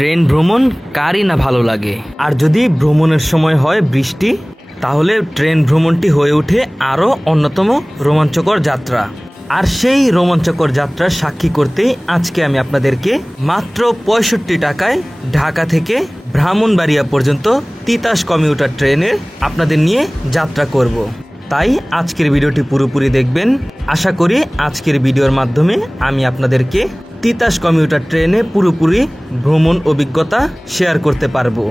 Train ভ্রমণ কারই না ভালো লাগে। আর যদি ভ্রমণের সময় হয় বৃষ্টি, তাহলে ট্রেন ভ্রমণটি হয়ে ওঠে আরও অন্যতম রোমাঞ্চকর যাত্রা। আর সেই রোমাঞ্চকর যাত্রার সাক্ষী করতেই আজকে আমি আপনাদেরকে মাত্র ৬৫ টাকায় ঢাকা থেকে ব্রাহ্মণবাড়িয়া পর্যন্ত তিতাস কমিউটার ট্রেনের আপনাদের নিয়ে যাত্রা করব। তাই আজকের ভিডিওটি পুরোপুরি দেখবেন। আশা করি আজকের ভিডিওর মাধ্যমে আমি আপনাদেরকে তিতাস কমিউটার ট্রেনে পুরোপুরি ভ্রমণ অভিজ্ঞতা শেয়ার করতে পারবো।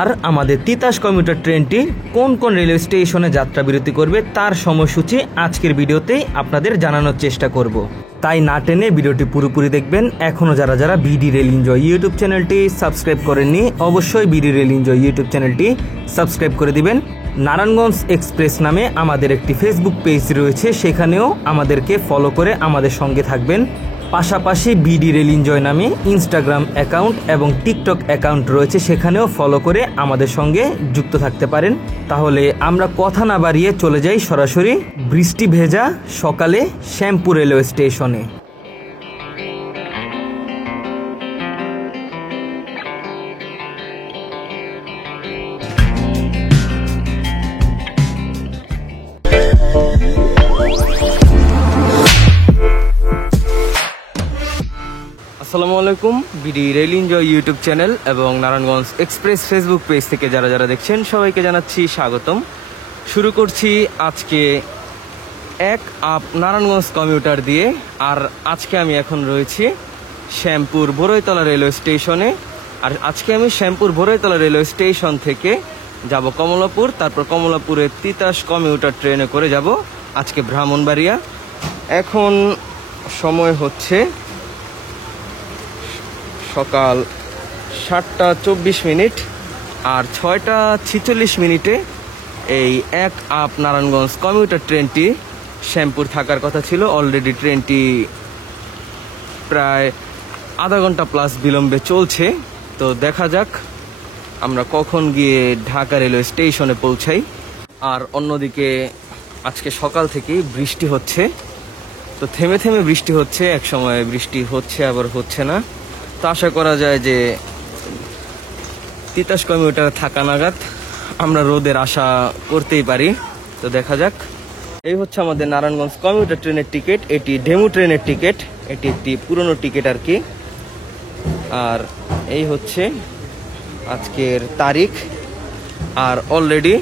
আর আমাদের তিতাস কমিউটার ট্রেনটি কোন কোন রেলওয়ে স্টেশনে যাত্রা বিরতি করবে তার সময়সূচি আজকের ভিডিওতেই আপনাদের জানানোর চেষ্টা করব। তাই না টেনে ভিডিওটি পুরোপুরি দেখবেন। এখনও যারা বিডি রেল এনজয় ইউটিউব চ্যানেলটি সাবস্ক্রাইব করেননি, অবশ্যই বিডি রেল এনজয় ইউটিউব চ্যানেলটি সাবস্ক্রাইব করে দিবেন। নারায়ণগঞ্জ এক্সপ্রেস নামে আমাদের একটি ফেসবুক পেজ রয়েছে, সেখানেও আমাদেরকে ফলো করে আমাদের সঙ্গে থাকবেন। পাশাপাশি বিডি রেল এনজয় নামে ইনস্টাগ্রাম অ্যাকাউন্ট এবং টিকটক অ্যাকাউন্ট রয়েছে, সেখানেও ফলো করে আমাদের সঙ্গে যুক্ত থাকতে পারেন। তাহলে আমরা কথা না বাড়িয়ে চলে যাই সরাসরি বৃষ্টি ভেজা সকালে শ্যামপুর রেলওয়ে স্টেশনে। আসসালামু আলাইকুম। BD rail enjoy YouTube channel এবং নারায়ণগঞ্জ এক্সপ্রেস ফেসবুক পেজ থেকে যারা দেখছেন সবাইকে জানাচ্ছি স্বাগতম। শুরু করছি আজকে এক আপ নারায়ণগঞ্জ কমিউটার দিয়ে। আর আজকে আমি এখন রয়েছি শ্যামপুর ভোরইতলা রেলওয়ে স্টেশনে। আর আজকে আমি শ্যামপুর ভোরইতলা রেলওয়ে স্টেশন থেকে যাব কমলাপুর, তারপর কমলাপুরের তিতাস কমিউটার ট্রেনে করে যাব আজকে ব্রাহ্মণবাড়িয়া। এখন সময় হচ্ছে সকাল 7টা 24 মিনিট, আর 6টা 46 মিনিটে এই এক আপ নারায়ণগঞ্জ কমিউটার ট্রেনটি শ্যামপুর থাকার কথা ছিল। অলরেডি ট্রেনটি প্রায় আধা ঘন্টা প্লাস বিলম্বে চলছে। তো দেখা যাক আমরা কখন গিয়ে ঢাকা রেলওয়ে স্টেশনে পৌঁছাই। আর অন্যদিকে আজকে সকাল থেকেই বৃষ্টি হচ্ছে, তো থেমে থেমে বৃষ্টি হচ্ছে, এক সময় বৃষ্টি হচ্ছে আবার হচ্ছে না। তো আশা করা যায় যে তিতাস কমিউটার থাকা নাগাদ আমরা রোদের আশা করতেই পারি। তো দেখা যাক। এই হচ্ছে আমাদের নারায়ণগঞ্জ কমিউটার ট্রেনের টিকিট। এটি ডেমু ট্রেনের টিকিট, এটি একটি পুরনো টিকিট আর কি। আর এই হচ্ছে আজকের তারিখ। আর অলরেডি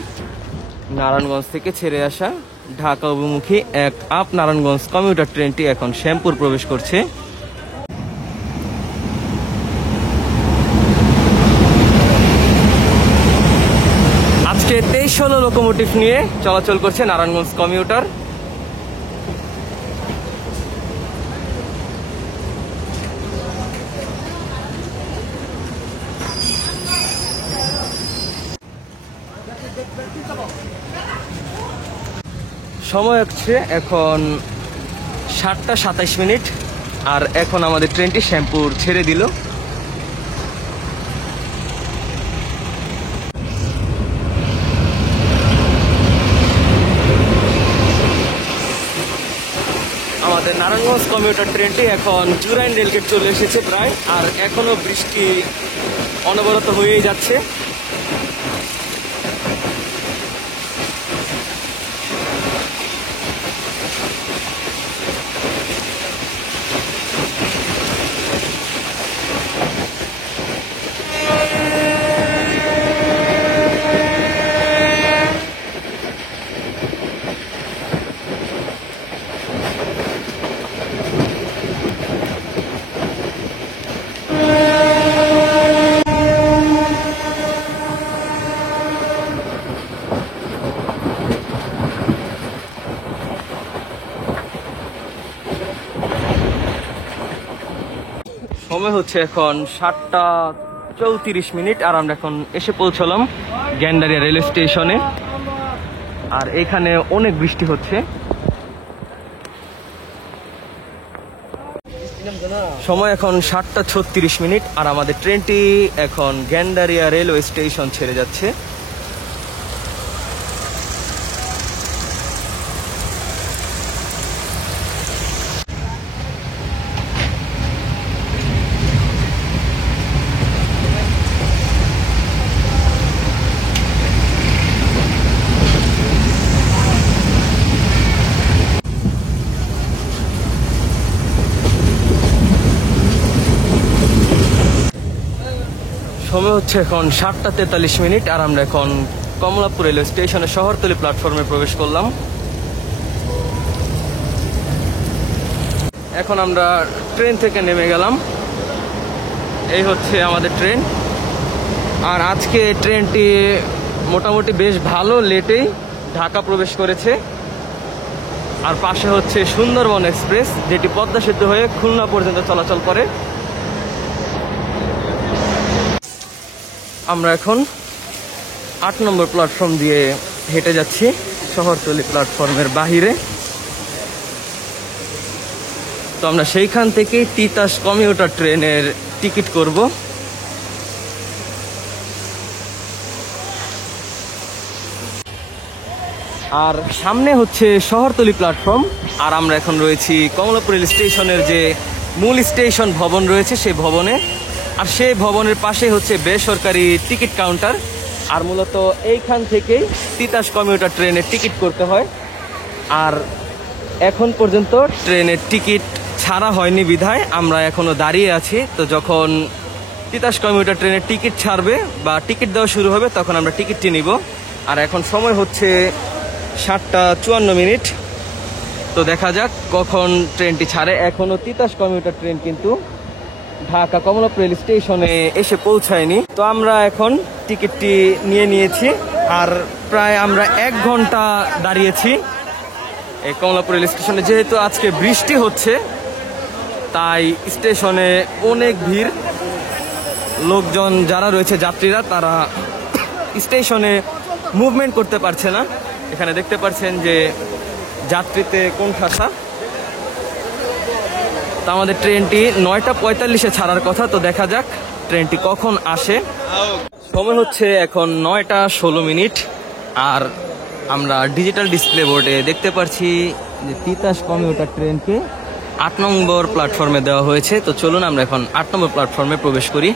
নারায়ণগঞ্জ থেকে ছেড়ে আসা ঢাকা অভিমুখী এক আপ নারায়ণগঞ্জ কমিউটার ট্রেনটি এখন শ্যামপুর প্রবেশ করছে। আজকে 23-16 লোকোমোটিভ নিয়ে চলাচল করছে নারায়ণগঞ্জ কমিউটার। সময় হচ্ছে এখন 7টা 27 মিনিট, আর এখন আমাদের ট্রেনটি শ্যামপুর ছেড়ে দিল। আমাদের নারায়ণগঞ্জ কমিউটার ট্রেনটি এখন জুরাইন রেলগেট চলে এসেছে প্রায়, আর এখনো বৃষ্টি অনবরত হয়েই যাচ্ছে। সময় হচ্ছে এখন 7টা 34 মিনিট, আর আমরা এখন এসে পৌঁছলাম গ্যান্ডারিয়া রেলওয়ে স্টেশনে। আর এখানে অনেক বৃষ্টি হচ্ছে। সময় এখন 7টা 36 মিনিট, আর আমাদের ট্রেনটি এখন গ্যান্ডারিয়া রেলওয়ে স্টেশন ছেড়ে যাচ্ছে। সময় হচ্ছে এখন 7:43 আর আমরা এখন কমলাপুর রেলওয়ে স্টেশনে শহরতলি প্ল্যাটফর্মে প্রবেশ করলাম। এখন আমরা ট্রেন থেকে নেমে গেলাম। এই হচ্ছে আমাদের ট্রেন। আর আজকে ট্রেনটি মোটামুটি বেশ ভালো লেটেই ঢাকা প্রবেশ করেছে। আর পাশে হচ্ছে সুন্দরবন এক্সপ্রেস, যেটি পদ্মা সেতু হয়ে খুলনা পর্যন্ত চলাচল করে। আমরা এখন 8 নম্বর প্ল্যাটফর্ম দিয়ে হেঁটে যাচ্ছি শহরতলি প্ল্যাটফর্মের বাহিরে। তো আমরা সেইখান থেকেই তিতাস কমিউটার ট্রেনের টিকিট করব। আর সামনে হচ্ছে শহরতলি প্ল্যাটফর্ম। আর আমরা এখন রয়েছি কমলাপুর রেল স্টেশনের যে মূল স্টেশন ভবন রয়েছে সেই ভবনে। আর সেই ভবনের পাশে হচ্ছে বেসরকারি টিকিট কাউন্টার। আর মূলত এইখান থেকেই তিতাস কমিউটার ট্রেনের টিকিট করতে হয়। আর এখন পর্যন্ত ট্রেনের টিকিট ছাড়া হয়নি বিধায় আমরা এখনো দাঁড়িয়ে আছি। তো যখন তিতাস কমিউটার ট্রেনের টিকিট ছাড়বে বা টিকিট দেওয়া শুরু হবে তখন আমরা টিকিটটি নিব। আর এখন সময় হচ্ছে 7:54। তো দেখা যাক কখন ট্রেনটি ছাড়ে। এখনো তিতাস কমিউটার ট্রেন কিন্তু ঢাকা কমলাপুর রেল স্টেশনে এসে পৌঁছায়নি। তো আমরা এখন টিকিটটি নিয়ে নিয়েছি। আর প্রায় আমরা 1 ঘন্টা দাঁড়িয়েছি এই কমলাপুর রেল স্টেশনে। যেহেতু আজকে বৃষ্টি হচ্ছে তাই স্টেশনে অনেক ভিড়। লোকজন যারা রয়েছে যাত্রীরা তারা স্টেশনে মুভমেন্ট করতে পারছে না। এখানে দেখতে পাচ্ছেন যে যাত্রীতে কোন ঠাসা। তো আমাদের ট্রেনটি 9:45-এ ছাড়ার কথা। তো দেখা যাক ট্রেনটি কখন আসে। সময় হচ্ছে এখন 9:16। আর আমরা ডিজিটাল ডিসপ্লে বোর্ডে দেখতে পাচ্ছি যে তিতাস কমিউটার ট্রেনকে 8 নম্বর প্ল্যাটফর্মে দেওয়া হয়েছে। তো চলুন আমরা এখন 8 নম্বর প্ল্যাটফর্মে প্রবেশ করি।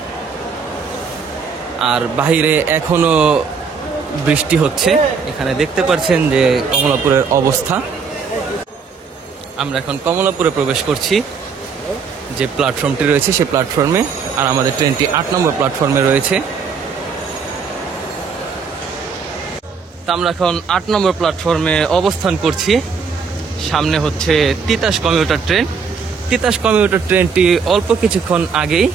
আর বাহিরে এখনো বৃষ্টি হচ্ছে। এখানে দেখতে পাচ্ছেন যে কমলাপুরের অবস্থা। আমরা এখন কমলাপুরে প্রবেশ করছি যে প্ল্যাটফর্মটি রয়েছে সেই প্ল্যাটফর্মে। আর আমাদের ট্রেনটি 8 নম্বর প্ল্যাটফর্মে রয়েছে। তা আমরা এখন 8 নম্বর প্ল্যাটফর্মে অবস্থান করছি। সামনে হচ্ছে Titas commuter train. Titas commuter ট্রেনটি অল্প কিছুক্ষণ আগেই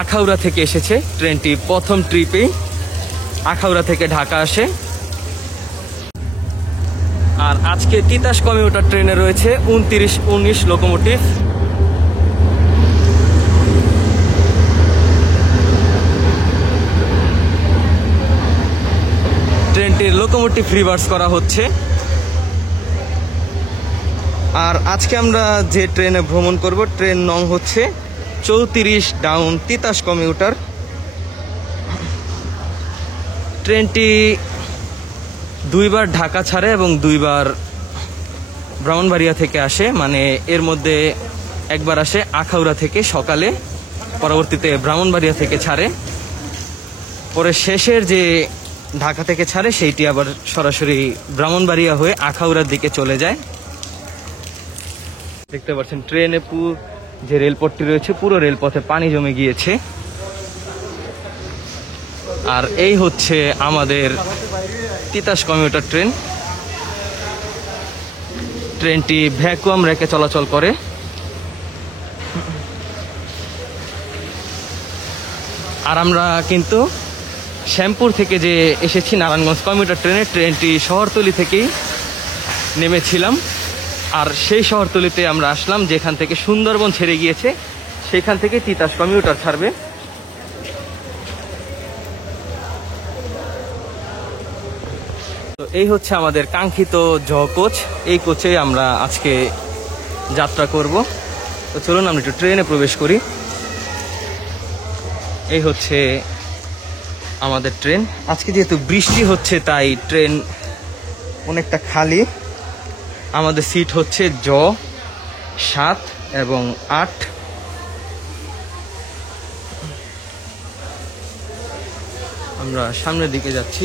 আখাউড়া থেকে এসেছে। ট্রেনটি প্রথম ট্রিপেই আখাউড়া থেকে ঢাকা আসে। আর আজকে তিতাস কমিউটার ট্রেনে রয়েছে 29 লোকোমোটিভ। ট্রেনটির লোকোমোটিভ রিভার্স করা হচ্ছে। আর আজকে আমরা যে ট্রেনে ভ্রমণ করব ট্রেন নং হচ্ছে 34 ডাউন তিতাস কমিউটার। ট্রেনটি 2বার ঢাকা ছাড়ে এবং 2বার ব্রাহ্মণবাড়িয়া থেকে আসে। মানে এর মধ্যে একবার আসে আখাউড়া থেকে সকালে, পরবর্তীতে ব্রাহ্মণবাড়িয়া থেকে ছাড়ে। পরে শেষের যে ঢাকা থেকে ছাড়ে সেইটি আবার সরাসরি ব্রাহ্মণবাড়িয়া হয়ে আখাউড়ার দিকে চলে যায়। দেখতে পাচ্ছেন ট্রেনে যে রেলপথটি রয়েছে পুরো রেলপথে পানি জমে গিয়েছে। আর এই হচ্ছে আমাদের তিতাস কমিউটার ট্রেন। ট্রেনটি ভ্যাকুয়াম রেখে চলাচল করে। আর আমরা কিন্তু শ্যামপুর থেকে যে এসেছি নারায়ণগঞ্জ কমিউটার ট্রেনে, ট্রেনটি শহরতলি থেকেই নেমেছিলাম। আর সেই শহরতলিতে আমরা আসলাম যেখান থেকে সুন্দরবন ছেড়ে গিয়েছে, সেখান থেকে তিতাস কমিউটার ছাড়বে। তো এই হচ্ছে আমাদের কাঙ্ক্ষিত জ কোচ। এই কোচে আমরা আজকে যাত্রা করব। তো চলুন আমরা একটু ট্রেনে প্রবেশ করি। এই হচ্ছে আমাদের ট্রেন। আজকে যেহেতু বৃষ্টি হচ্ছে তাই ট্রেন অনেকটা খালি। আমাদের সিট হচ্ছে জ 7 এবং 8। আমরা সামনের দিকে যাচ্ছি।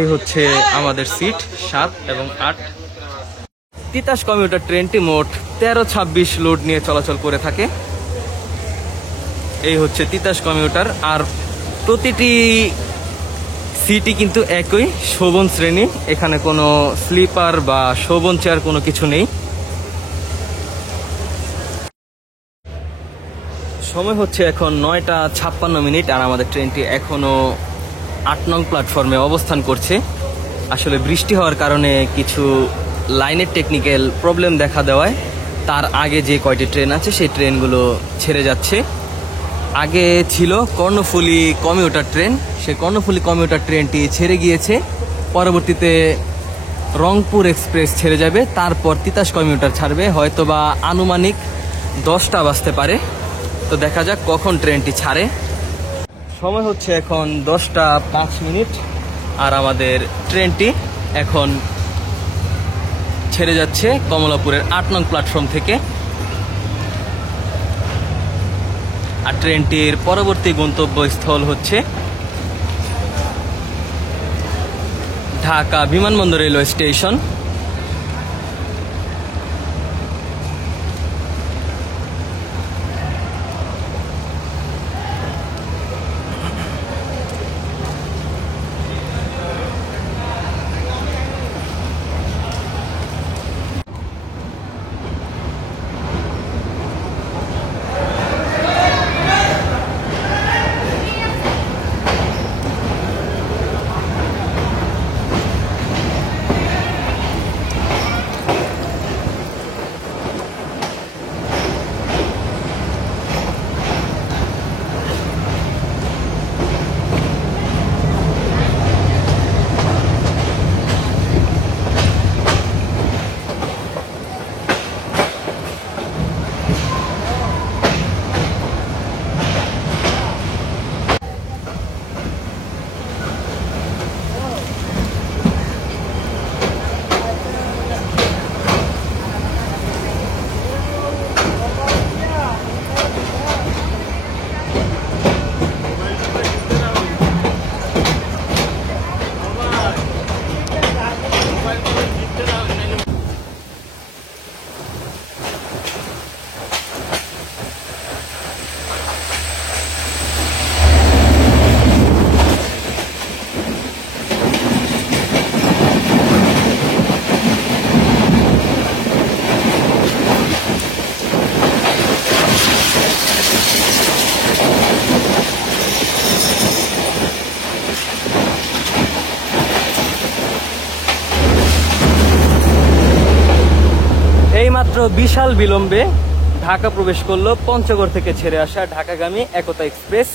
এই হচ্ছে আমাদের সিট 7 এবং 8। তিতাস কমিউটার ট্রেনটি মোট 13-26 লোড নিয়ে চলাচল করে থাকে। এই হচ্ছে তিতাস কমিউটার। আর প্রতিটি সিটই কিন্তু একই শোভন শ্রেণী, এখানে কোনো স্লিপার বা শোভন চেয়ার কোনো কিছু নেই। সময় হচ্ছে এখন 9:56 আর আমাদের ট্রেনটি এখনো 8 নং প্ল্যাটফর্মে অবস্থান করছে। আসলে বৃষ্টি হওয়ার কারণে কিছু লাইনের টেকনিক্যাল প্রবলেম দেখা দেওয়ায় তার আগে যে কয়টি ট্রেন আছে সেই ট্রেনগুলো ছেড়ে যাচ্ছে। আগে ছিল কর্ণফুলী কমিউটার ট্রেন, সেই কর্ণফুলী কমিউটার ট্রেনটি ছেড়ে গিয়েছে। পরবর্তীতে রংপুর এক্সপ্রেস ছেড়ে যাবে, তারপর তিতাস কমিউটার ছাড়বে, হয়তোবা আনুমানিক 10টা বাজতে পারে। তো দেখা যাক কখন ট্রেনটি ছাড়ে। সময় হচ্ছে এখন 10:05 আর আমাদের ট্রেনটি এখন ছেড়ে যাচ্ছে কমলাপুরের 8 নং প্ল্যাটফর্ম থেকে। আর ট্রেনটির পরবর্তী গন্তব্যস্থল হচ্ছে ঢাকা বিমানবন্দর রেলওয়ে স্টেশন। এইমাত্র বিশাল বিলম্বে ঢাকা প্রবেশ করলো পঞ্চগড় থেকে ছেড়ে আসা ঢাকাগামী একতা এক্সপ্রেস।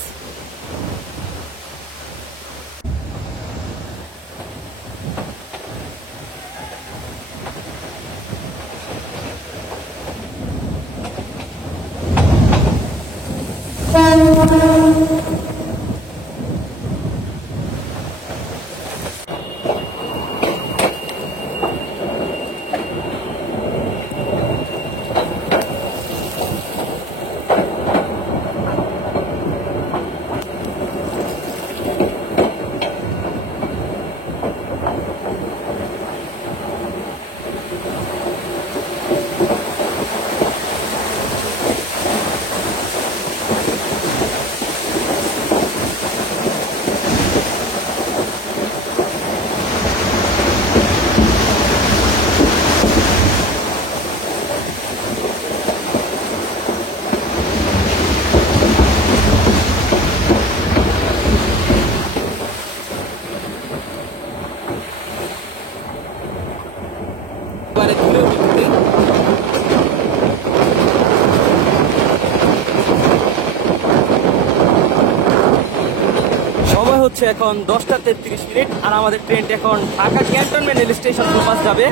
সময় হচ্ছে এখন 10:33 আর আমাদের ট্রেনটি এখন Dhaka cantonment rail station super যাবে।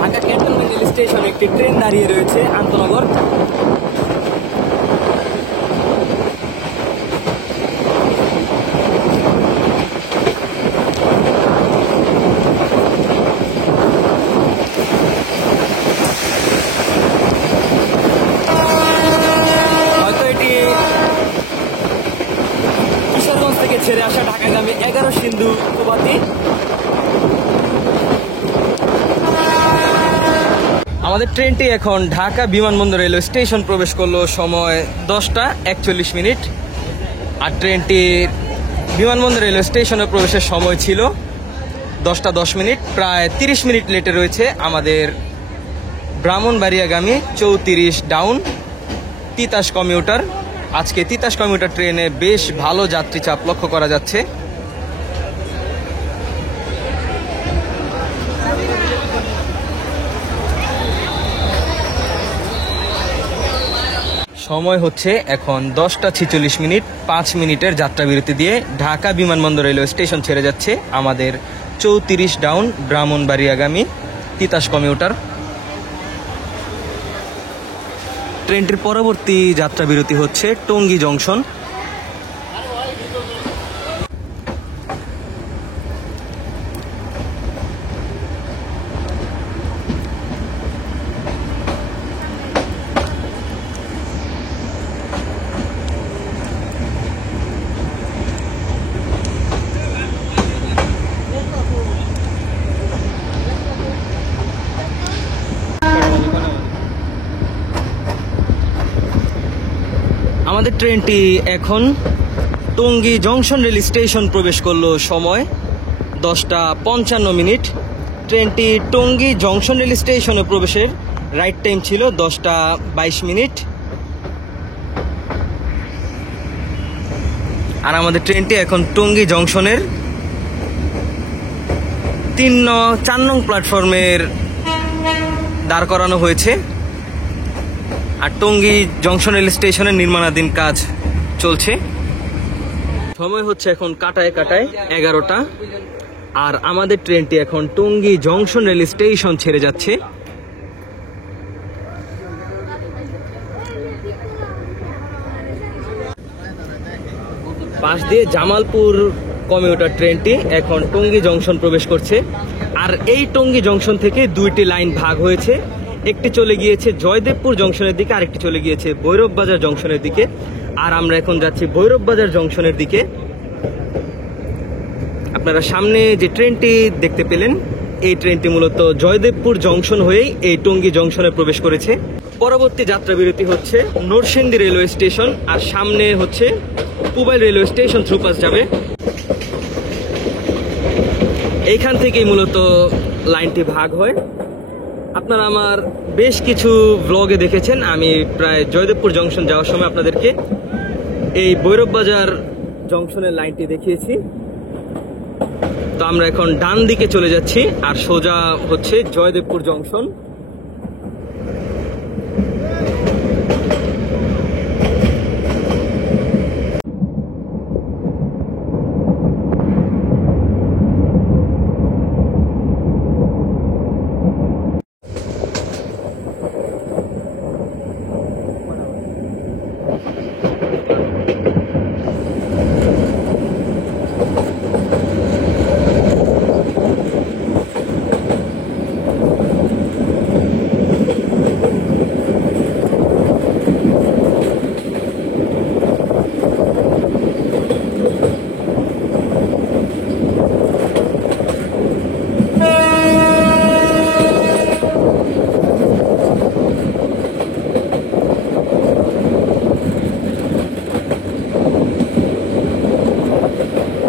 ঢাকা ক্যান্টনমেন্ট রেল স্টেশনে একটি ট্রেন দাঁড়িয়ে রয়েছে আন্তনগর। ছেড়ে আসা ঢাকাগামী 11 সিন্ধু প্রভাতী। আমাদের ট্রেনটি এখন ঢাকা বিমানবন্দর রেলওয়ে স্টেশন প্রবেশ করলো, সময় 10টা 41 মিনিট। আর ট্রেনটির বিমানবন্দর রেলওয়ে স্টেশনে প্রবেশের সময় ছিল 10টা 10 মিনিট। প্রায় 30 মিনিট লেটে রয়েছে আমাদের ব্রাহ্মণবাড়িয়াগামী 34 ডাউন তিতাস কমিউটার। আজকে তিতাস কমিউটার ট্রেনে বেশ ভালো যাত্রী চাপ লক্ষ্য করা যাচ্ছে। সময় হচ্ছে এখন 10টা 46 মিনিট। 5 মিনিটের যাত্রা বিরতি দিয়ে ঢাকা বিমানবন্দর রেলওয়ে স্টেশন ছেড়ে যাচ্ছে আমাদের 34 ডাউন ব্রাহ্মণবাড়িয়াগামী তিতাস কমিউটার। ট্রেনটির পরবর্তী যাত্রা বিরতি হচ্ছে টঙ্গী জংশন। আমাদের ট্রেনটি এখন টঙ্গী জংশন রেল স্টেশন প্রবেশ করলো, সময় 10টা 55 মিনিট। ট্রেনটি টঙ্গী জংশন রেল স্টেশনে প্রবেশের রাইট টাইম ছিল 10টা 22 মিনিট। আর আমাদের ট্রেনটি এখন টঙ্গী জংশনের 4 নং প্ল্যাটফর্মের দাঁড় করানো হয়েছে। আর টঙ্গী জংশন রেল স্টেশনের নির্মাণাধীন কাজ চলছে। সময় হচ্ছে এখন কাটায় 11টা। আর আমাদের ট্রেনটি এখন টঙ্গী জংশন রেল স্টেশন ছেড়ে যাচ্ছে। পাশ দিয়ে জামালপুর কমিউটার ট্রেনটি এখন টঙ্গী জংশন প্রবেশ করছে। আর এই টঙ্গী জংশন থেকে 2টি লাইন ভাগ হয়েছে, একটি চলে গিয়েছে জয়দেবপুর জংশনের দিকে, আরেকটি চলে গিয়েছে ভৈরব বাজার জংশনের দিকে। আর আমরা এখন যাচ্ছি ভৈরব বাজার জংশনের দিকে। আপনারা সামনে যে ট্রেনটি দেখতে পেলেন, এই ট্রেনটি মূলত জয়দেবপুর জংশন হয়েই এই টঙ্গী জংশনে প্রবেশ করেছে। পরবর্তী যাত্রা বিরতি হচ্ছে নরসিংদী রেলওয়ে স্টেশন, আর সামনে হচ্ছে পুবাইল রেলওয়ে স্টেশন থ্রুপাস যাবে। এইখান থেকেই মূলত লাইনটি ভাগ হয়। আপনারা আমার বেশ কিছু ব্লগে দেখেছেন, আমি প্রায় জয়দেবপুর জংশন যাওয়ার সময় আপনাদেরকে এই ভৈরব বাজার জংশনের লাইনটি দেখিয়েছি। তো আমরা এখন ডান দিকে চলে যাচ্ছি, আর সোজা হচ্ছে জয়দেবপুর জংশন।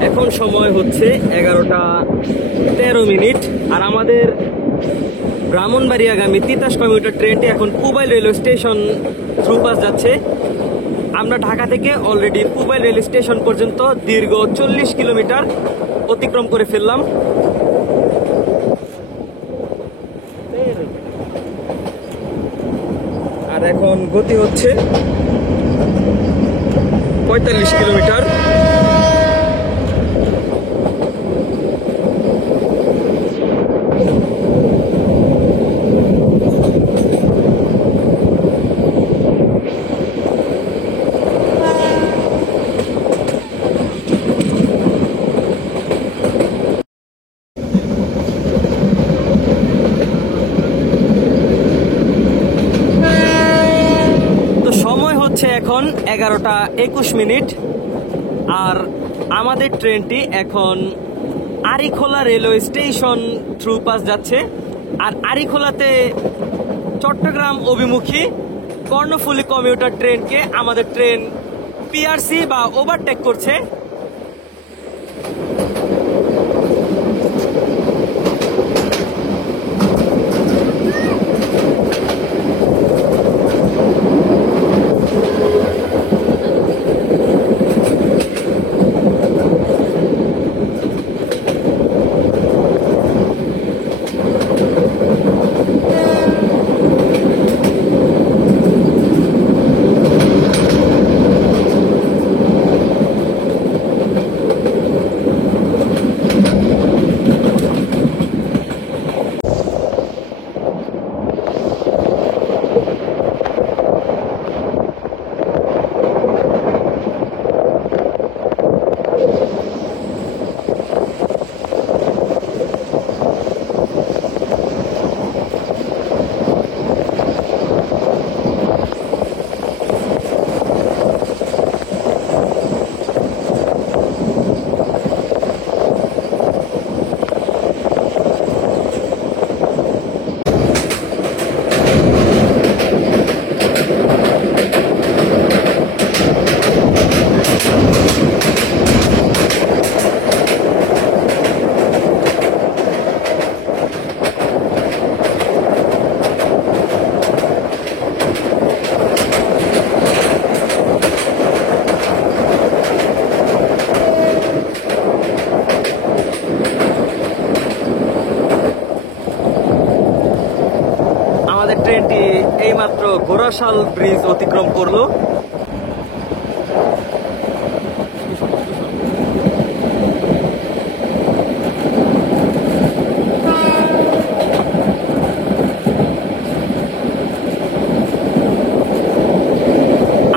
এখন সময় হচ্ছে 11টা 13 মিনিট। আর আমাদের ব্রাহ্মণবাড়িয়াগামী তিতাস কমিউটার ট্রেনটি এখন পুবাইল রেলওয়ে স্টেশন থ্রুপাস যাচ্ছে। আমরা ঢাকা থেকে অলরেডি পুবাইল রেল স্টেশন পর্যন্ত দীর্ঘ 40 কিলোমিটার অতিক্রম করে ফেললাম। আর এখন গতি হচ্ছে 45 কিলোমিটার। এখন 11টা 21 মিনিট। আর আমাদের ট্রেনটি এখন আরিখোলা রেলওয়ে স্টেশন থ্রু পাস যাচ্ছে। আর আরিখোলাতে চট্টগ্রাম অভিমুখী কর্ণফুলী কমিউটার ট্রেনকে আমাদের ট্রেন পিআরসি বা ওভারটেক করছে। ট্রেনটি এইমাত্র ঘোড়াশাল ব্রিজ অতিক্রম করলো।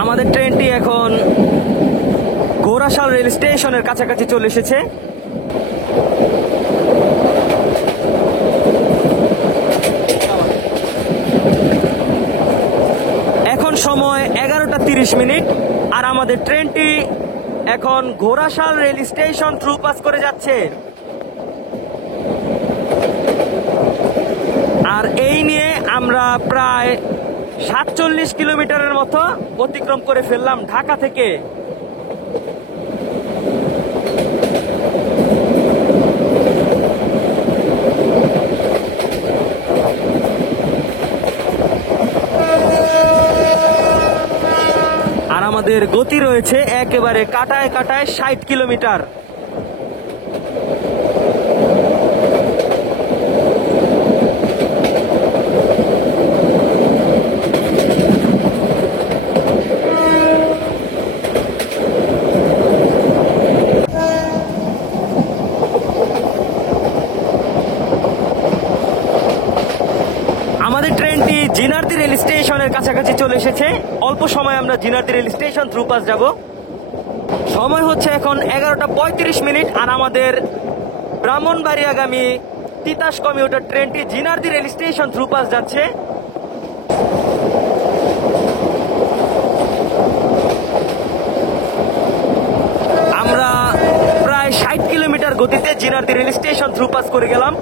আমাদের ট্রেনটি এখন ঘোড়াশাল রেল স্টেশনের কাছাকাছি চলে এসেছে। সময় 11:30 আর আমাদের ট্রেনটি এখন Ghorashal rail station through pass করে যাচ্ছে। আর এই নিয়ে আমরা প্রায় 47 কিলোমিটারের মতো অতিক্রম করে ফেললাম ঢাকা থেকে। আমাদের গতি রয়েছে একেবারে কাটায় কাটায় 60 কিলোমিটার। আমাদের ট্রেনটি জিনারদি রেল স্টেশনের কাছাকাছি চলে এসেছে। অল্প সময় আমরা Jinardi rail station through pass যাব। সময় হচ্ছে এখন 11:35 আর আমাদের ব্রাহ্মণবাড়িয়াগামী তিতাস কমিউটার ট্রেনটি Jinardi rail station through pass যাচ্ছে। আমরা প্রায় 60 কিলোমিটার গতিতে Jinardi rail station through pass করে গেলাম।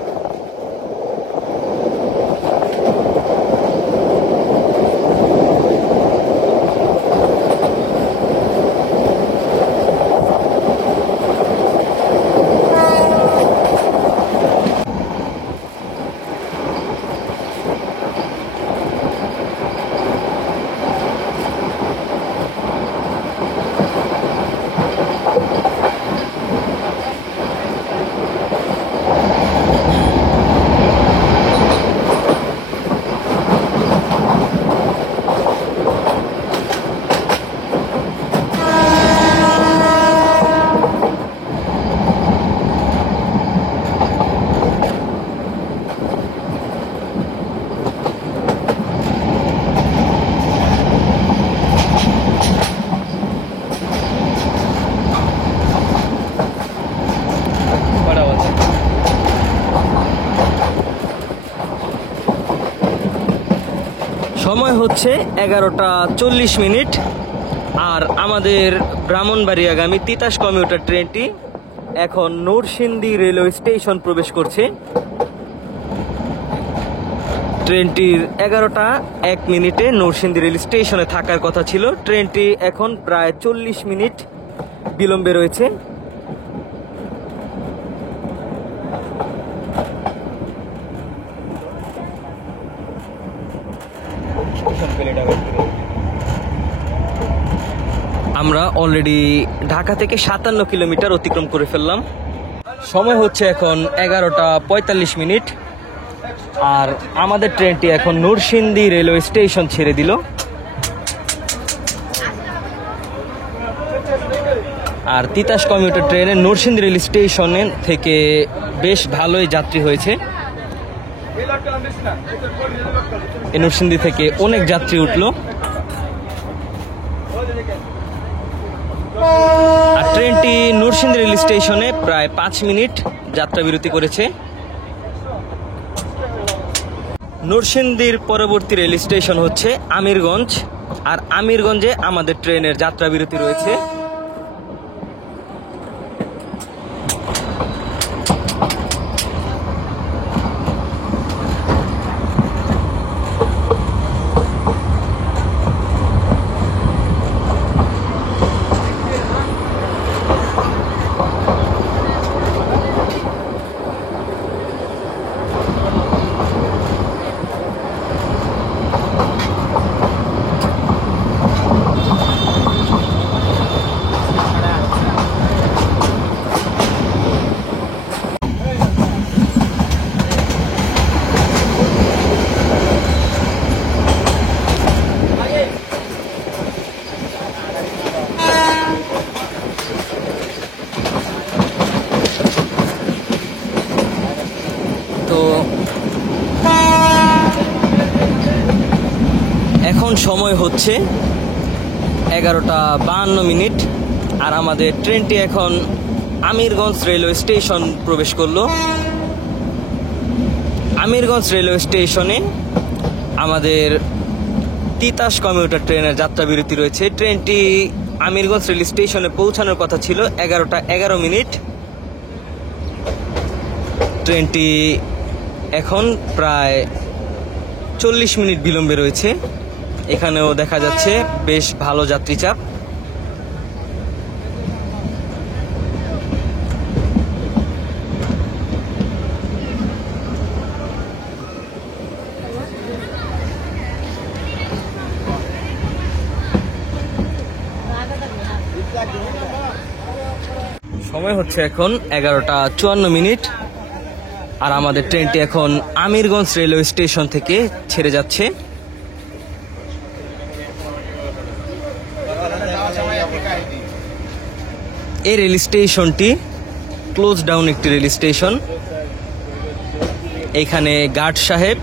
সময় হচ্ছে 11:40 আর আমাদের ব্রাহ্মণবাড়িয়াগামী তিতাস কমিউটার ট্রেনটি এখন নরসিংদী রেলওয়ে স্টেশন প্রবেশ করছে। ট্রেনটির 11টা 1 মিনিটে নরসিংদী রেল স্টেশনে থাকার কথা ছিল। ট্রেনটি এখন প্রায় 40 মিনিট বিলম্বে রয়েছে। আমরা অলরেডি ঢাকা থেকে 57 কিলোমিটার অতিক্রম করে ফেললাম। সময় হচ্ছে এখন 11টা 45 মিনিট, আর আমাদের ট্রেনটি এখন নরসিংদী রেলওয়ে স্টেশন ছেড়ে দিল। আর তিতাস কমিউটার ট্রেনে নরসিংদী রেল স্টেশনে থেকে বেশ ভালোই যাত্রী হয়েছে। এই নরসিংদী থেকে অনেক যাত্রী উঠলো। আর ট্রেনটি নরসিংদী রেল স্টেশনে প্রায় 5 মিনিট যাত্রা বিরতি করেছে। নরসিংদীর পরবর্তী রেল স্টেশন হচ্ছে আমিরগঞ্জ, আর আমিরগঞ্জে আমাদের ট্রেনের যাত্রা বিরতি রয়েছে। তো এখন সময় হচ্ছে 11টা 52 মিনিট, আর আমাদের ট্রেনটি এখন আমিরগঞ্জ রেলওয়ে স্টেশন প্রবেশ করলো। আমিরগঞ্জ রেলওয়ে স্টেশনে আমাদের তিতাস কমিউটার ট্রেনের যাত্রা বিরতি রয়েছে। ট্রেনটি আমিরগঞ্জ রেল স্টেশনে পৌঁছানোর কথা ছিল 11টা 11 মিনিট। ট্রেনটি এখন প্রায় 40 মিনিট বিলম্বে রয়েছে। এখানেও দেখা যাচ্ছে বেশ ভালো যাত্রী চাপ। সময় হচ্ছে এখন 11টা 54 মিনিট, আর আমাদের ট্রেনটি এখন আমিরগঞ্জ রেলওয়ে স্টেশন থেকে ছেড়ে যাচ্ছে। এই রেল স্টেশনটি ক্লোজ ডাউন একটি রেল স্টেশন। এখানে গার্ড সাহেব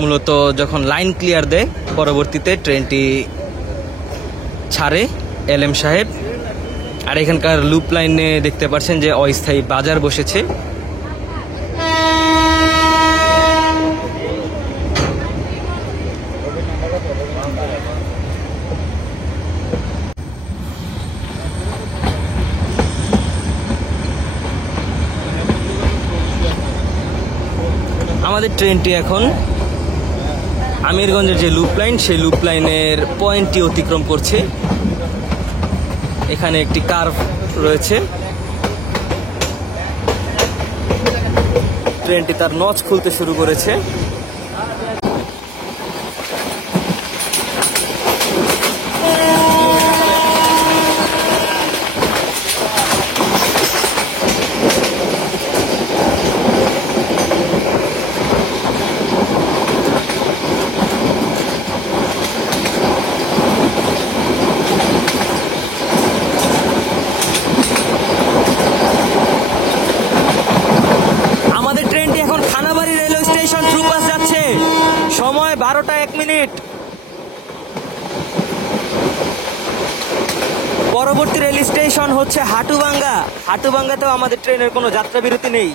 মূলত যখন লাইন ক্লিয়ার দেয়, পরবর্তীতে ট্রেনটি ছাড়ে এলএম সাহেব। আর এখানকার লুপ লাইনে দেখতে পাচ্ছেন যে অস্থায়ী বাজার বসেছে। আমাদের ট্রেনটি এখন আমিরগঞ্জের যে লুপ লাইন, সেই লুপ লাইনের পয়েন্টটি অতিক্রম করছে। এখানে একটি কার্ভ রয়েছে। ট্রেনটি তার নচ খুলতে শুরু করেছে। সময় 12টা 1 মিনিট। পরবর্তী রেল স্টেশন হচ্ছে হাটুভাঙ্গা। হাটুভাঙ্গাতেও আমাদের ট্রেনের কোনো যাত্রা বিরতি নেই।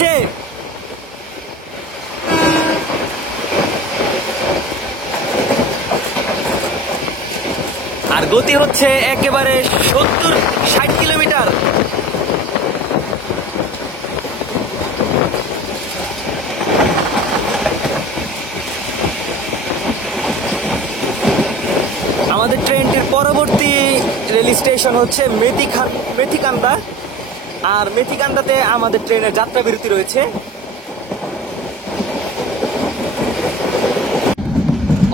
হচ্ছে। আর গতি হচ্ছে একেবারে 70-60 কিলোমিটার। আমাদের ট্রেনটির পরবর্তী রেল স্টেশন হচ্ছে মেথিকান্দা। আর মেথিকান্দাতে আমাদের ট্রেনের যাত্রা বিরতি রয়েছে।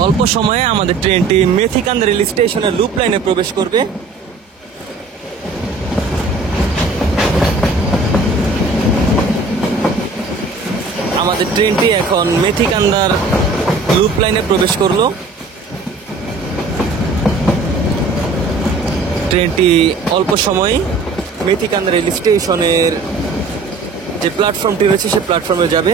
অল্প সময়ে আমাদের ট্রেনটি মেথিকান্দা রেল স্টেশনের লুপ লাইনে প্রবেশ করবে। আমাদের ট্রেনটি এখন মেথিকান্দার লুপ লাইনে প্রবেশ করলো। ট্রেনটি অল্প সময় মেথিকান্দা রেল স্টেশনের যে প্ল্যাটফর্মটি রয়েছে সে প্ল্যাটফর্মে যাবে।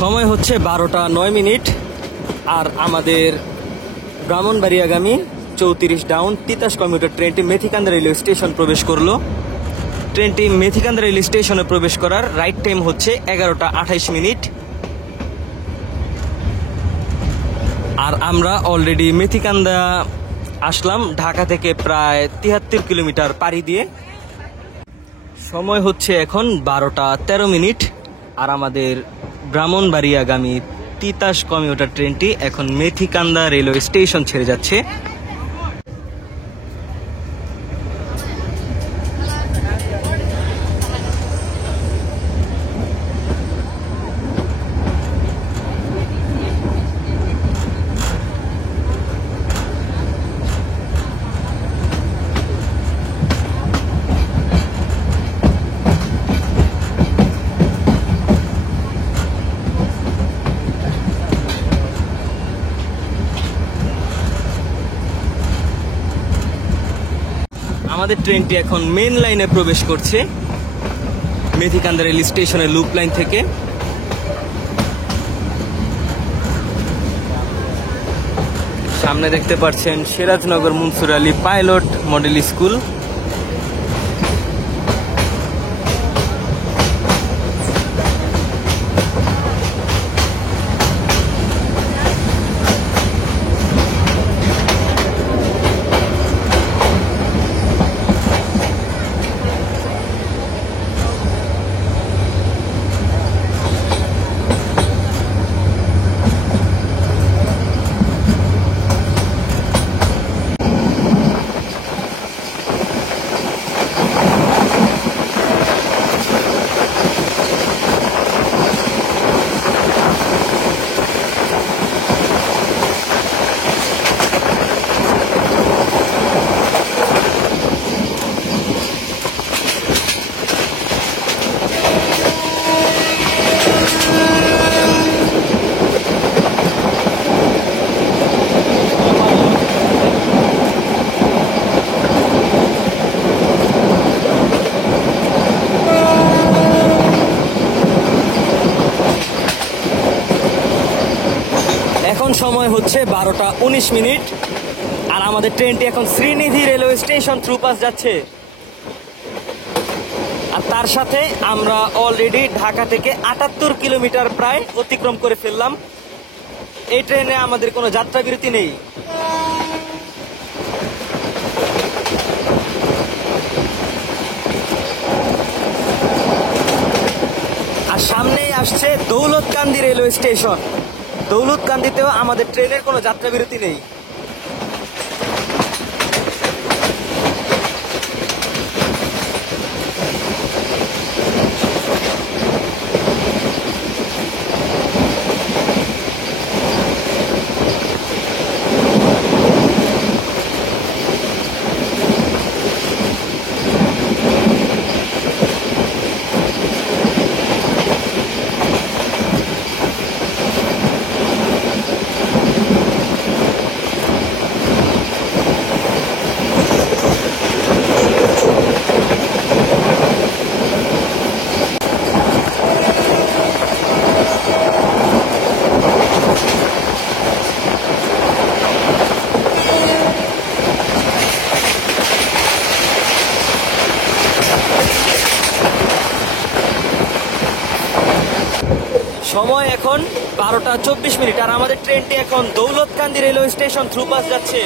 সময় হচ্ছে 12:09। আর আমাদের ব্রাহ্মণবাড়িয়াগামী 34 ডাউন তিতাস কমিউটার ট্রেনটি মেথিকান্দা রেলওয়ে স্টেশন প্রবেশ করলো। ট্রেনটি মেথিকান্দা রেল স্টেশনে প্রবেশ করার রাইট টাইম হচ্ছে 11:28। আর আমরা অলরেডি মেথিকান্দা আসলাম ঢাকা থেকে প্রায় 73 কিলোমিটার পাড়ি দিয়ে। সময় হচ্ছে এখন 12:13। আর আমাদের ব্রাহ্মণবাড়িয়াগামী তিতাস কমিউটার ট্রেনটি এখন মেথিকান্দা রেলওয়ে স্টেশন ছেড়ে যাচ্ছে। আমাদের ট্রেনটি এখন মেন লাইনে প্রবেশ করছে মেথিকান্দা রেল স্টেশনের লুপ লাইন থেকে। সামনে দেখতে পাচ্ছেন Sirajnagar Mansur Ali pilot model school. সময় হচ্ছে 12:19। আর আমাদের ট্রেনটি এখন Srinidhi railway station through pass যাচ্ছে। আর তার সাথে আমরা অলরেডি ঢাকা থেকে 78 কিলোমিটার প্রায় অতিক্রম করে ফেললাম। এই ট্রেনে আমাদের কোনো যাত্রা বিরতি নেই। আর সামনেই আসছে দৌলতকান্দি রেলওয়ে স্টেশন। দৌলতকান্দিতেও আমাদের ট্রেনের কোনো যাত্রা বিরতি নেই। সময় এখন 12:24 আর আমাদের ট্রেনটি এখন Daulatkandi railway station through pass যাচ্ছে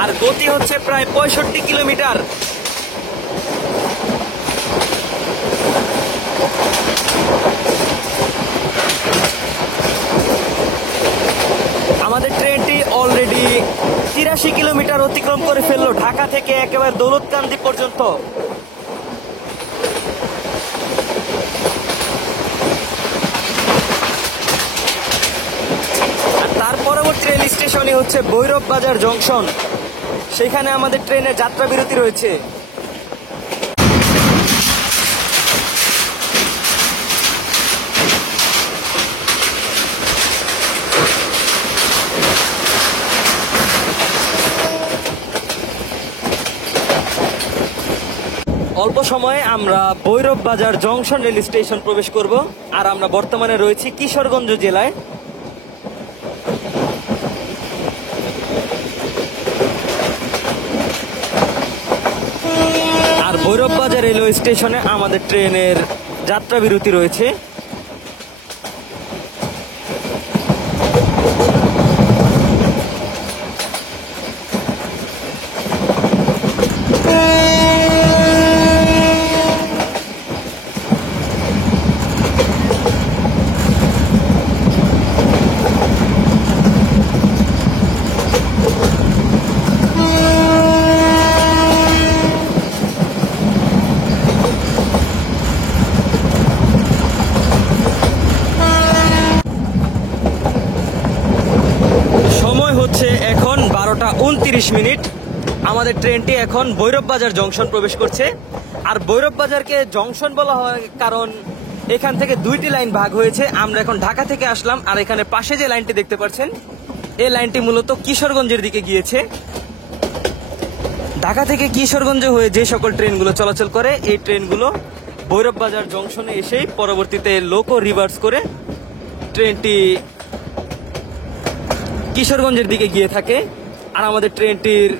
আর গতি হচ্ছে প্রায় 65 কিলোমিটার। আমাদের ট্রেনটি অলরেডি 83 কিলোমিটার অতিক্রম করে ফেললো ঢাকা থেকে একেবারে দৌলতকান্দি পর্যন্ত। আর তার পরবর্তী রেল স্টেশনই হচ্ছে ভৈরব বাজার জংশন, সেখানে আমাদের ট্রেনের যাত্রা বিরতি রয়েছে। অল্প সময়ে আমরা ভৈরব বাজার জংশন রেল স্টেশন প্রবেশ করব আর আমরা বর্তমানে রয়েছি কিশোরগঞ্জ জেলায়। আর ভৈরব বাজার রেলওয়ে স্টেশনে আমাদের ট্রেনের যাত্রা বিরতি রয়েছে। হচ্ছে এখন 12:29। আমাদের ট্রেনটি এখন ভৈরব বাজার জংশন প্রবেশ করছে। আর ভৈরব বাজারকে জংশন বলা হয় কারণ এখান থেকে দুইটি লাইন ভাগ হয়েছে। আমরা এখন ঢাকা থেকে আসলাম আর এখানে পাশে যে লাইনটি দেখতে পাচ্ছেন এই লাইনটি মূলত কিশোরগঞ্জের দিকে গিয়েছে। ঢাকা থেকে কিশোরগঞ্জ হয়ে যে সকল ট্রেনগুলো চলাচল করে এই ট্রেনগুলো ভৈরব বাজার জংশনে এসেই পরবর্তীতে লোকো রিভার্স করে ট্রেনটি কিশোরগঞ্জের দিকে গিয়ে থাকে। আর আমাদের ট্রেনটির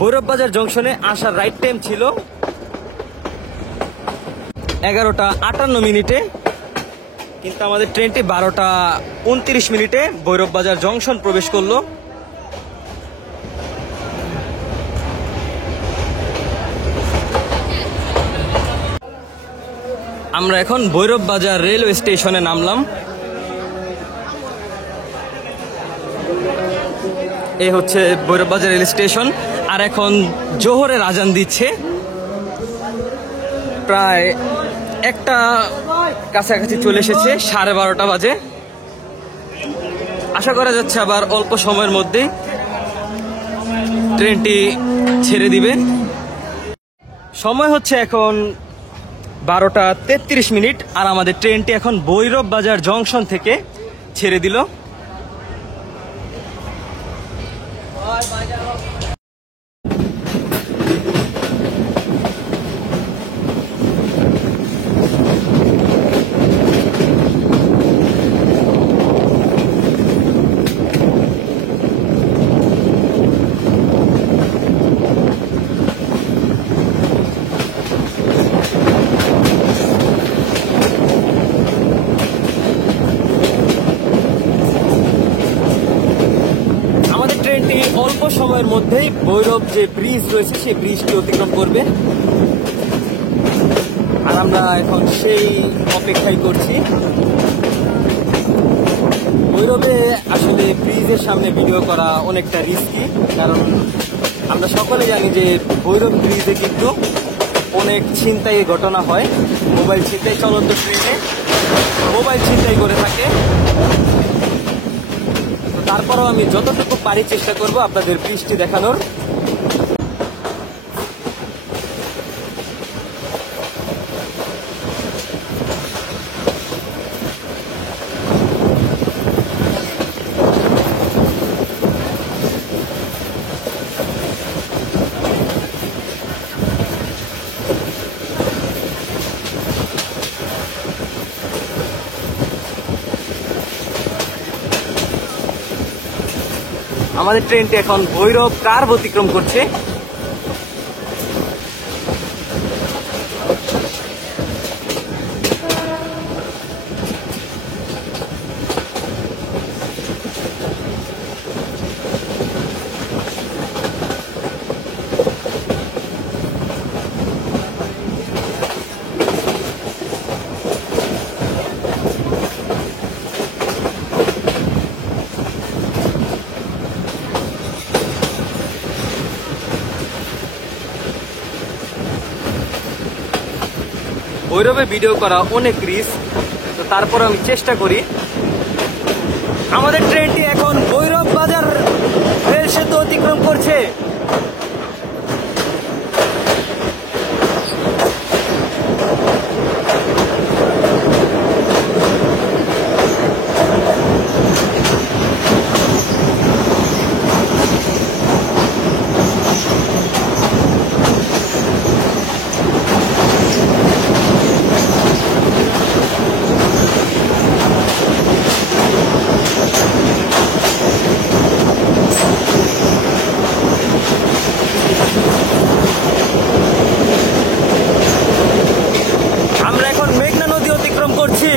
ভৈরব বাজার জংশনে আসার রাইট টাইম ছিল 11:58, কিন্তু আমাদের ট্রেনটি 12:29 ভৈরব বাজার জংশন প্রবেশ করলো। আমরা এখন ভৈরব বাজার রেলওয়ে স্টেশনে নামলাম। এই হচ্ছে ভৈরব বাজার রেল স্টেশন আর এখন জোহরের আজান দিচ্ছে, প্রায় একটা কাছাকাছি চলে এসেছে, 12:30 বাজে। আশা করা যাচ্ছে আবার অল্প সময়ের মধ্যেই ট্রেনটি ছেড়ে দিবে। সময় হচ্ছে এখন 12:33 আর আমাদের ট্রেনটি এখন ভৈরব বাজার জংশন থেকে ছেড়ে দিল। অল্প সময়ের মধ্যেই ভৈরব যে ব্রিজ রয়েছে সেই ব্রিজটি অতিক্রম করবে আর আমরা এখন সেই অপেক্ষাই করছি। ভৈরবে আসলে ব্রিজের সামনে ভিডিও করা অনেকটা রিস্কি, কারণ আমরা সকলে জানি যে ভৈরব ব্রিজে কিন্তু অনেক ছিনতাইয়ের ঘটনা হয়। মোবাইল ছিনতাই, চলন্ত ট্রেনে মোবাইল ছিনতাই করে থাকে। তারপরেও আমি যতটুকু পারি চেষ্টা করব আপনাদের বৃষ্টি দেখানোর। আমাদের ট্রেনটি এখন ভৈরব কার্ভ অতিক্রম করছে। ভৈরবে ভিডিও করা অনেক রিস্ক, তো তারপর আমি চেষ্টা করি। আমাদের ট্রেনটি এখন ভৈরব বাজার রেল সেতু অতিক্রম করছে। আমরা এখন মেঘনা নদী অতিক্রম করছি।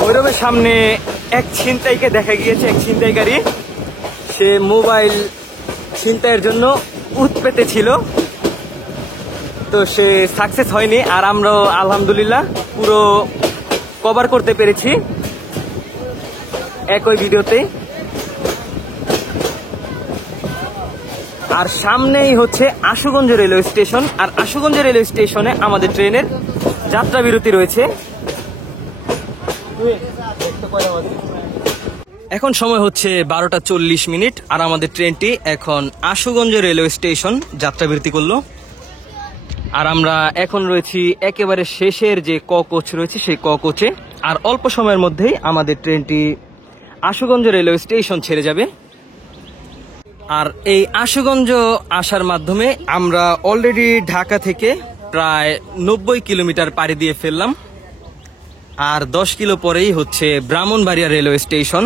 ভৈরবের সামনে এক ছিনতাইকে দেখা গিয়েছে, এক ছিনতাইকারী, সে মোবাইল ছিনতাইয়ের জন্য উৎপেতে ছিল, তো সে সাকসেস হয়নি। আর আমরাও আলহামদুলিল্লাহ পুরো কভার করতে পেরেছি একই ভিডিওতেই। আর সামনেই হচ্ছে আশুগঞ্জ রেলওয়ে স্টেশন, আর আশুগঞ্জ রেলওয়ে স্টেশনে আমাদের ট্রেনের যাত্রা বিরতি রয়েছে। এখন সময় হচ্ছে 12:40, আর আমাদের ট্রেনটি এখন আশুগঞ্জ রেলওয়ে স্টেশন যাত্রাবিরতি করলো। আর আমরা এখন রয়েছি একেবারে শেষের যে ক কোচ রয়েছে সেই ক কোচে, আর অল্প সময়ের মধ্যেই আমাদের ট্রেনটি আশুগঞ্জ রেলওয়ে স্টেশন ছেড়ে যাবে। আর এই আশুগঞ্জ আসার মাধ্যমে আমরা অলরেডি ঢাকা থেকে প্রায় 90 কিলোমিটার পাড়ি দিয়ে ফেললাম। আর 10 কিলো পরেই হচ্ছে ব্রাহ্মণবাড়িয়া রেলওয়ে স্টেশন।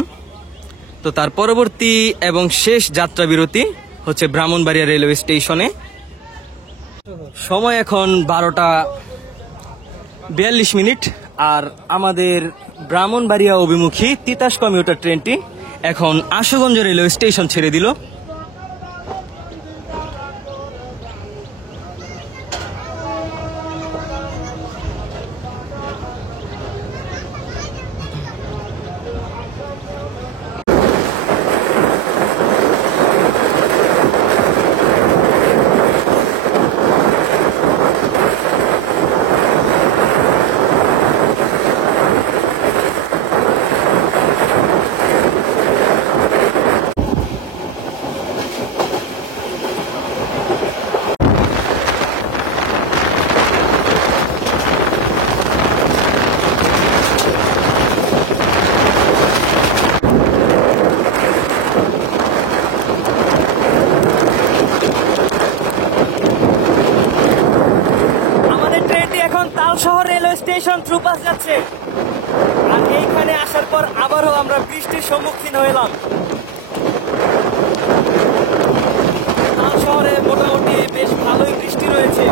তো তার পরবর্তী এবং শেষ যাত্রা বিরতি হচ্ছে ব্রাহ্মণবাড়িয়া রেলওয়ে স্টেশনে। সময় এখন 12:42, আর আমাদের ব্রাহ্মণবাড়িয়া অভিমুখী তিতাস কমিউটার ট্রেনটি এখন আশুগঞ্জ রেলওয়ে স্টেশন ছেড়ে দিল। শহর রেলওয়ে স্টেশন থ্রু পাস যাচ্ছে, আর এইখানে আসার পর আবারও আমরা বৃষ্টির সম্মুখীন হলাম। শহরে মোটামুটি বেশ ভালোই বৃষ্টি রয়েছে।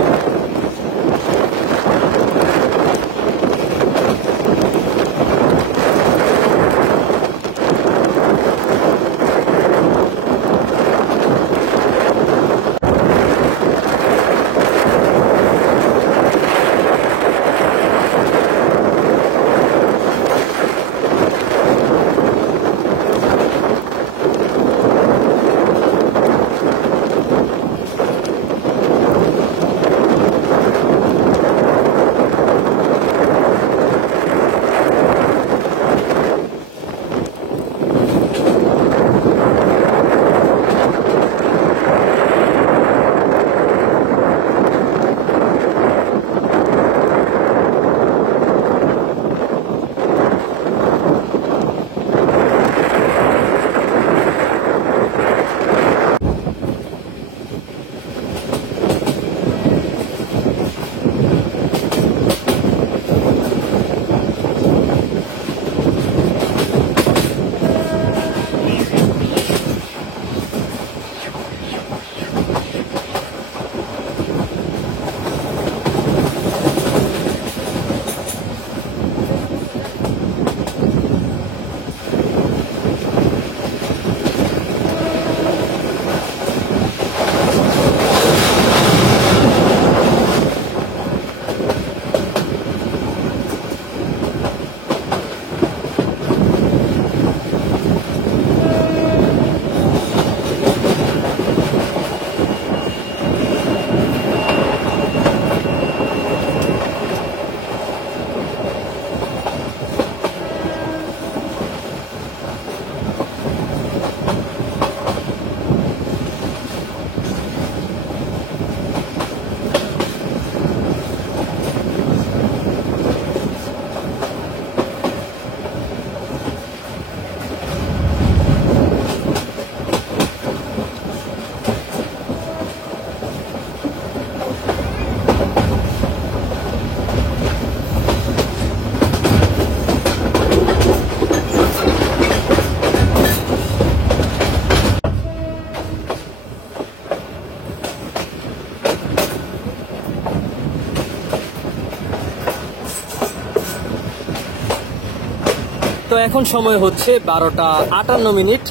এখন সময় হচ্ছে 12:58,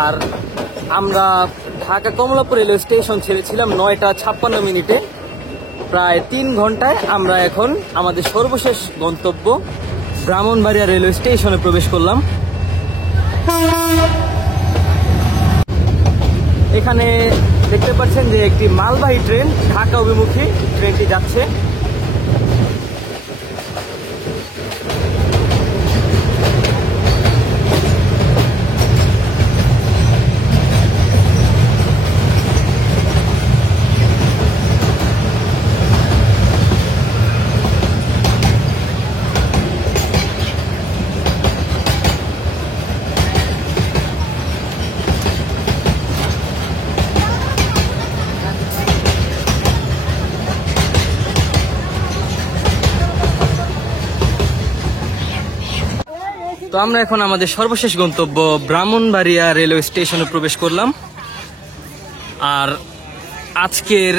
আর আমরা ঢাকা কমলাপুর রেলওয়ে স্টেশন ছেড়েছিলাম 9:56। প্রায় 3 ঘন্টায় আমরা এখন আমাদের সর্বশেষ গন্তব্য ব্রাহ্মণবাড়িয়া রেলওয়ে স্টেশনে প্রবেশ করলাম। এখানে দেখতে পাচ্ছেন যে একটি মালবাহী ট্রেন ঢাকা অভিমুখী ট্রেনটি যাচ্ছে। তো আমরা এখন আমাদের সর্বশেষ গন্তব্য ব্রাহ্মণবাড়িয়া রেলওয়ে স্টেশনে প্রবেশ করলাম। আর আজকের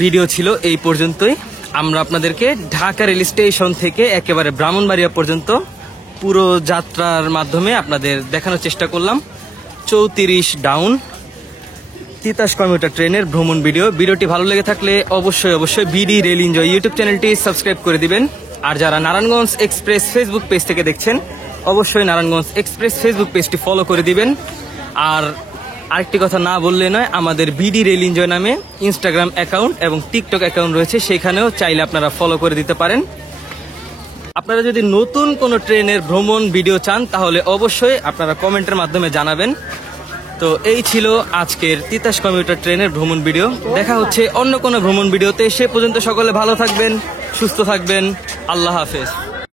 ভিডিও ছিল এই পর্যন্তই। আমরা আপনাদেরকে ঢাকা রেল স্টেশন থেকে একেবারে ব্রাহ্মণবাড়িয়া পর্যন্ত পুরো যাত্রার মাধ্যমে আপনাদের দেখানোর চেষ্টা করলাম। 34 ডাউন 23 কমিউটার ট্রেনের ভ্রমণ ভিডিওটি ভালো লেগে থাকলে অবশ্যই বিডি রেল এনজয় ইউটিউব চ্যানেলটি সাবস্ক্রাইব করে দিবেন। আর যারা নারায়ণগঞ্জ এক্সপ্রেস ফেসবুক পেজ থেকে দেখছেন অবশ্যই নারায়ণগঞ্জ এক্সপ্রেস ফেসবুক পেজটি ফলো করে দিবেন। আর আরেকটি কথা না বললে নয়, আমাদের বিডি রেল এনজয় নামে ইনস্টাগ্রাম অ্যাকাউন্ট এবং টিকটক অ্যাকাউন্ট রয়েছে, সেখানেও চাইলে আপনারা ফলো করে দিতে পারেন। আপনারা যদি নতুন কোনো ট্রেনের ভ্রমণ ভিডিও চান তাহলে অবশ্যই আপনারা কমেন্টের মাধ্যমে জানাবেন। তো এই ছিল আজকের 23 কমিউটার ট্রেনের ভ্রমণ ভিডিও। দেখা হচ্ছে অন্য কোনো ভ্রমণ ভিডিওতে। সে পর্যন্ত সকলে ভালো থাকবেন, সুস্থ থাকবেন। আল্লাহ হাফেজ।